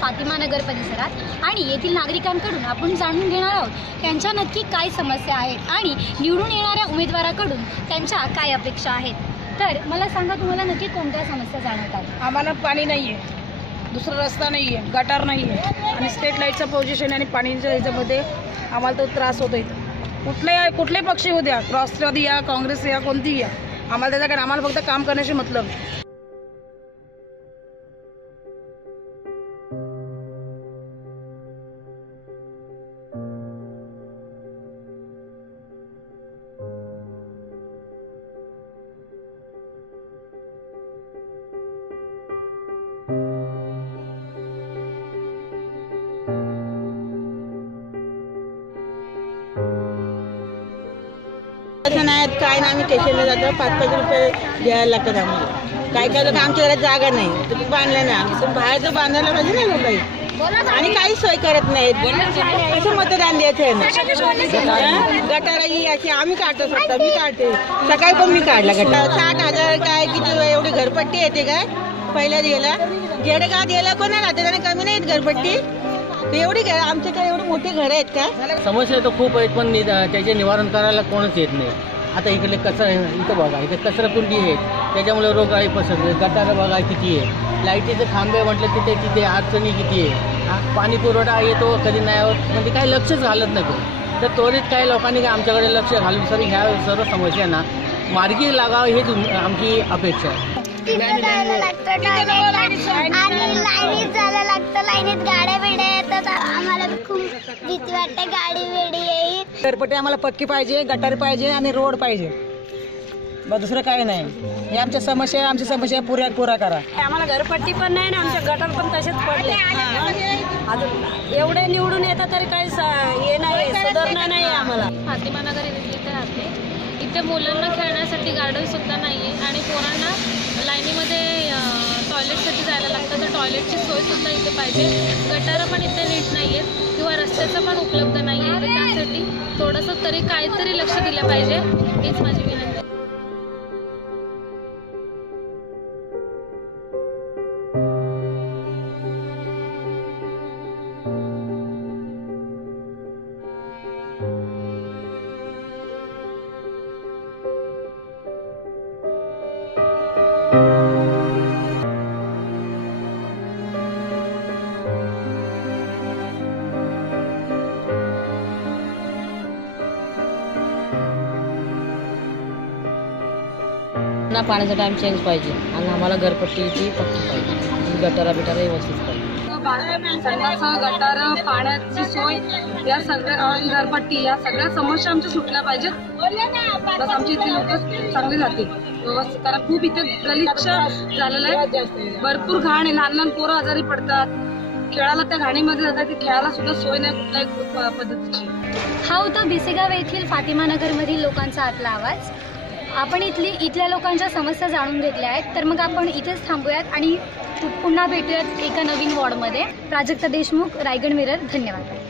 फातिमा नगर परिसरात आणि येथील नागरिकांकडून आपण जाणून घेणार आहोत त्यांच्या नक्की काय समस्या आहेत आणि निवडून येणाऱ्या उमेदवाराकडून त्यांच्या काय अपेक्षा आहेत। तर मला सांगा, तुम्हाला नक्की कोणत्या समस्या जाणवतात? आम्हाला पाणी नाही आहे, दुसरा रस्ता नाही आहे, गटार नाही आहे आणि स्ट्रीट लाईटचं पोझिशन आणि पाणीच्या ह्याच्यामध्ये आम्हाला तो त्रास होतो। इथं कुठले पक्ष होऊ द्या, राष्ट्रवादी या, काँग्रेस या, कोणतीही या, आम्हाला त्याच्याकडे आम्हाला फक्त काम करण्याशी मतलब। नाही काय ना, आम्ही स्टेशनला जातो, 5-5 रुपये द्यायला लागतात आम्हाला। काय काय लोक आमच्या घरात जागा नाही, तुम्ही बांधलं नाही, आम्ही बाहेर तर बांधायला पाहिजे ना लोक, आणि काही सोय करत नाहीत। असं मतदान द्यायचं ना, गटार ही अशी आम्ही काढतो, स्वतः मी काढते, सकाळी पण मी काढला गटार। 60,000 काय किती एवढी घरपट्टी येते काय पहिल्या दिला, जेडेगावात गेला कोणा राहते त्याने कमी नाहीत घरपट्टी, एवढी आमचे काय एवढे मोठे घर आहेत का? समस्या तर खूप आहेत, पण त्याचे निवारण करायला कोणच येत नाही। आता इकडे इथं बघा, इथे कचराकुंडी आहेत, त्याच्यामुळे रोगराई पसरते, गटार बघा किती आहे, लाईटीचे खांबे म्हटलं तिथे अडचणी किती आहे, पाणी पुरवठा येतो कधी नाही होत, म्हणजे काही लक्षच घालत नाही। तर त्वरित काही लोकांनी आमच्याकडे लक्ष घालून सर ह्या सर्व समस्यांना मार्गी लागावं हीच आमची अपेक्षा आहे। लाईनीत गाड्या बिड्या येतात, आम्हाला खूप भीती वाटते, गाडी वेडी येईल। घरपट्टी आम्हाला पक्की पाहिजे, गटार पाहिजे आणि रोड पाहिजे, बस दुसरं काही नाही। हे आमची समस्या पुरा करा। आम्हाला घरपट्टी पण नाही ना, आमच्या गटार पण तसेच पडले, अजून एवढे निवडून येतात तरी काही हे नाही, सुधारणा नाही आम्हाला। फातिमा नगर इथे राहते, इथे मुलांना खेळण्यासाठी गार्डन सुद्धा नाही आहे आणि पोरांना लाईनीमध्ये टॉयलेटसाठी जायला लागतं, तर टॉयलेटची सोयसुद्धा इथे पाहिजे। गटारं पण इथे नीट नाही आहेत किंवा रस्त्याचं पण उपलब्ध नाही आहे, तर त्यासाठी थोडंसं तरी काहीतरी लक्ष दिलं पाहिजे, हीच माझी विनंती। पाण्याचा टाइम चेंज पाहिजे आणि आम्हाला घरपट्टीची पक्की पाहिजे, गटारा बिटारा व्यवस्थित पाहिजे। संडास, गटार, पाण्याची सोय, या सगळ्या घरपट्टी, या सगळ्या समस्या आमच्या सुटल्या पाहिजेत, बस आमची इथे लोक चांगले जातील व्यवस्थित। कारण खूप इथे गलिच्छ झालेलं आहे, भरपूर घाण आहे, लहान पोरं आजारी पडतात, खेळायला त्या घाणीमध्ये जातात, खेळायला सुद्धा सोय नाही कुठल्याही पद्धतीची। हा होता भिसेगाव येथील फातिमा नगरमधील लोकांचा आतला आवाज। आपण इथल्या लोकांच्या समस्या जाणून घेतल्या आहेत, तर मग आपण इथेच थांबूयात आणि पुन्हा भेटूयात एका नवीन वॉर्डमध्ये। प्राजक्ता देशमुख, रायगड मिरर, धन्यवाद।